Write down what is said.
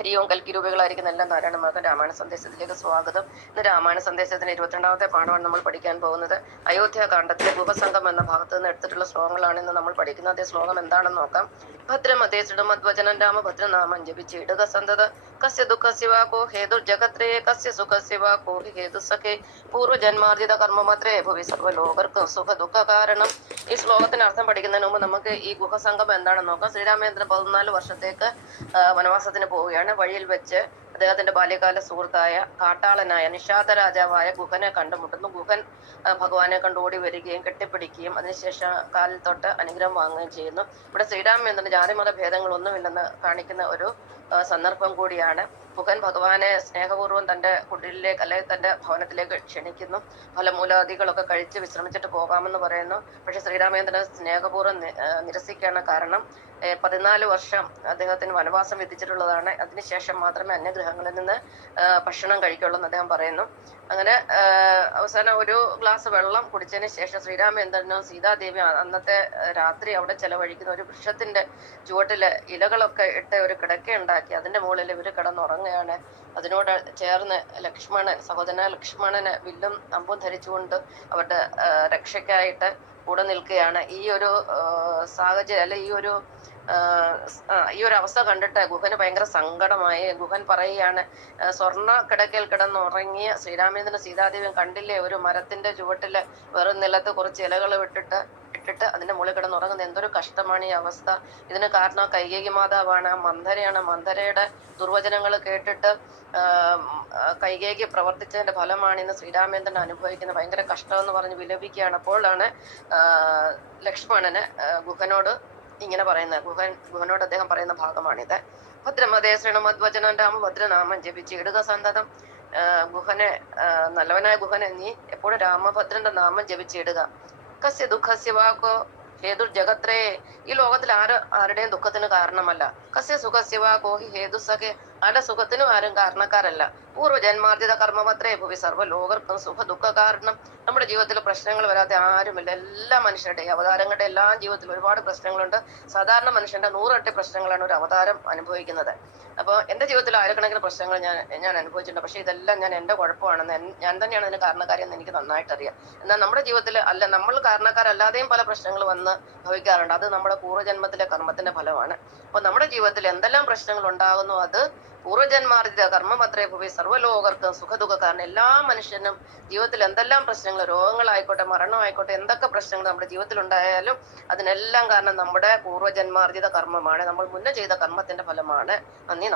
ഹരി ഓം കൽക്കി രൂപകളായിരിക്കുന്ന എല്ലാ നാരായണന്മാർക്കും രാമായണ സന്ദേശത്തിലേക്ക് സ്വാഗതം. ഇന്ന് രാമായണ സന്ദേശത്തിന് 22ാമത്തെ പാഠമാണ് നമ്മൾ പഠിക്കാൻ പോകുന്നത്. അയോധ്യ കാണ്ഡത്തിലെ ഭൂപസംഗം എന്ന ഭാഗത്ത് നിന്ന് എടുത്തിട്ടുള്ള ശ്ലോകങ്ങളാണ് ഇന്ന് നമ്മൾ പഠിക്കുന്നത്. അതേ ശ്ലോകം എന്താണെന്ന് നോക്കാം. ഭദ്രമതേ ശൃണുമദ്വചനം രാമഭദ്രനാമം ജപിച്ചിടുക സന്തത കസ്യ ദുഃഖസ്യവാകോ ഹേതുർജഗത്രേ കസ്യ സുഖസ്യവാകോ ഹേതുസഖേ പൂർവ്വജന്മാർജിത കർമ്മമത്രേ ഭുവി സർവ്വലോകർക്കും സുഖ ദുഃഖ കാരണം. ഈ ശ്ലോകത്തിന് അർത്ഥം പഠിക്കുന്നതിന് മുമ്പ് നമുക്ക് ഈ ഗുഹസംഗം എന്താണെന്ന് നോക്കാം. ശ്രീരാമചന്ദ്രൻ 14 വർഷത്തേക്ക് വനവാസത്തിന് പോവുകയാണ്. വഴിയിൽ വെച്ച് അദ്ദേഹത്തിന്റെ ബാല്യകാല സുഹൃത്തായ കാട്ടാളനായ നിഷാദ രാജാവായ ഗുഹനെ കണ്ടുമുട്ടുന്നു. ഗുഹൻ ഭഗവാനെ കണ്ട് ഓടി വരികയും കെട്ടിപ്പിടിക്കുകയും അതിനുശേഷം കാലിൽ തൊട്ട് അനുഗ്രഹം വാങ്ങുകയും ചെയ്യുന്നു. ഇവിടെ ശ്രീരാമചന്ദ്രന് ജാതിമത ഭേദങ്ങളൊന്നുമില്ലെന്ന് കാണിക്കുന്ന ഒരു സന്ദർഭം കൂടിയാണ്. ഗുഹൻ ഭഗവാനെ സ്നേഹപൂർവ്വം തന്റെ കുടിലിലേക്ക് അല്ലെങ്കിൽ തന്റെ ഭവനത്തിലേക്ക് ക്ഷണിക്കുന്നു. ഫലമൂലാദികളൊക്കെ കഴിച്ച് വിശ്രമിച്ചിട്ട് പോകാമെന്ന് പറയുന്നു. പക്ഷെ ശ്രീരാമചന്ദ്രൻ സ്നേഹപൂർവ്വം നിരസിക്കുകയാണ്. കാരണം 14 വർഷം അദ്ദേഹത്തിന് വനവാസം വിധിച്ചിട്ടുള്ളതാണ്. അതിനുശേഷം മാത്രമേ അന്യഗ്രഹങ്ങളിൽ നിന്ന് ഭക്ഷണം കഴിക്കുള്ളൂ എന്ന് അദ്ദേഹം പറയുന്നു. അങ്ങനെ അവസാനം ഒരു ഗ്ലാസ് വെള്ളം കുടിച്ചതിന് ശേഷം ശ്രീരാമചന്ദ്രനും സീതാദേവി അന്നത്തെ രാത്രി അവിടെ ചെലവഴിക്കുന്ന ഒരു വൃക്ഷത്തിന്റെ ചുവട്ടില് ഇലകളൊക്കെ ഇട്ട് ഒരു കിടക്കയുണ്ടാക്കി അതിന്റെ മുകളിൽ ഇവര് കിടന്നുറങ്ങുകയാണ്. അതിനോട് ചേർന്ന് സഹോദരൻ ലക്ഷ്മണന് വില്ലും അമ്പും ധരിച്ചുകൊണ്ട് അവരുടെ രക്ഷയ്ക്കായിട്ട് കൂടെ നിൽക്കുകയാണ്. ഈ ഒരു സാഹചര്യം അല്ലെ ഈ ഒരു അവസ്ഥ കണ്ടിട്ട് ഗുഹന് ഭയങ്കര സങ്കടമായി. ഗുഹൻ പറയുകയാണ്, സ്വർണ്ണ കിടക്കയിൽ കിടന്നുറങ്ങിയ ശ്രീരാമചന്ദ്രൻ സീതാദേവിയും കണ്ടില്ലേ ഒരു മരത്തിന്റെ ചുവട്ടില് വെറും നിലത്ത് കുറച്ച് ഇലകൾ ഇട്ടിട്ട് അതിന്റെ മുകളിൽ കിടന്നുറങ്ങുന്നത്. എന്തൊരു കഷ്ടമാണ് ഈ അവസ്ഥ. ഇതിന് കാരണം കൈകേയി മാതാവാണ്, മന്ധരയാണ്. മന്ധരയുടെ ദുർവചനങ്ങൾ കേട്ടിട്ട് കൈകേയി പ്രവർത്തിച്ചതിന്റെ ഫലമാണ് ഇന്ന് ശ്രീരാമചന്ദ്രൻ അനുഭവിക്കുന്നത്. ഭയങ്കര കഷ്ടമെന്ന് പറഞ്ഞ് വിലപിക്കുകയാണ്. അപ്പോഴാണ് ലക്ഷ്മണന് ഗുഹനോട് ഇങ്ങനെ പറയുന്നത്. ഗുഹനോട് അദ്ദേഹം പറയുന്ന ഭാഗമാണിത്. ഭദ്രമതേ ശൃണുമദ്വചനം രാമഭദ്രനാമം ജപിച്ചിടുക സന്തതം. ഗുഹനെ നല്ലവനായ ഗുഹനെ നീ എപ്പോഴും രാമഭദ്രന്റെ നാമം ജപിച്ചിടുക. കസ്യ ദുഃഖസ്യ വാക്കോ ഹേതുർ ജഗത്രേ. ഈ ലോകത്തിൽ ആരുടെയും ദുഃഖത്തിന് കാരണമല്ല. കസ്യ സുഖസ്യ വാക്കോ ഹി ഹേതുസഖേ. ആരുടെ സുഖത്തിനും ആരും കാരണക്കാരല്ല. പൂർവ്വജന്മാർജിത കർമ്മമത്രേ ഭുവി സർവ്വലോകർക്കും സുഖ ദുഃഖ കാരണം. നമ്മുടെ ജീവിതത്തിൽ പ്രശ്നങ്ങൾ വരാതെ ആരുമില്ല. എല്ലാ മനുഷ്യരുടെയും അവതാരങ്ങളുടെ എല്ലാ ജീവിതത്തിലും ഒരുപാട് പ്രശ്നങ്ങളുണ്ട്. സാധാരണ മനുഷ്യന്റെ 100 ഇരട്ടി പ്രശ്നങ്ങളാണ് ഒരു അവതാരം അനുഭവിക്കുന്നത്. അപ്പോൾ എന്റെ ജീവിതത്തിൽ ആയിരക്കണക്കിന് പ്രശ്നങ്ങൾ ഞാൻ അനുഭവിച്ചിട്ടുണ്ട്. പക്ഷെ ഇതെല്ലാം എന്റെ കുഴപ്പമാണെന്ന് ഞാൻ തന്നെയാണ് അതിന് കാരണക്കാരെന്ന് എനിക്ക് നന്നായിട്ട് അറിയാം. എന്നാൽ നമ്മുടെ ജീവിതത്തിൽ നമ്മൾ കാരണക്കാരല്ലാതെയും പല പ്രശ്നങ്ങൾ വന്ന് ഭവിക്കാറുണ്ട്. അത് നമ്മുടെ പൂർവ്വജന്മത്തിലെ കർമ്മത്തിന്റെ ഫലമാണ്. അപ്പൊ നമ്മുടെ ജീവിതത്തിൽ എന്തെല്ലാം പ്രശ്നങ്ങൾ ഉണ്ടാകുന്നു അത് പൂർവ്വജന്മാർജിത കർമ്മമത്രേ ഭുവി സർവ്വലോകർക്കും സുഖദുഃഖ കാരണം. എല്ലാ മനുഷ്യനും ജീവിതത്തിൽ എന്തെല്ലാം പ്രശ്നങ്ങൾ, രോഗങ്ങളായിക്കോട്ടെ മരണമായിക്കോട്ടെ, എന്തൊക്കെ പ്രശ്നങ്ങൾ നമ്മുടെ ജീവിതത്തിൽ ഉണ്ടായാലും അതിനെല്ലാം കാരണം നമ്മുടെ പൂർവ്വജന്മാർജിത കർമ്മമാണ്. നമ്മൾ മുന്നേ ചെയ്ത കർമ്മത്തിന്റെ ഫലമാണ്. നന്ദി.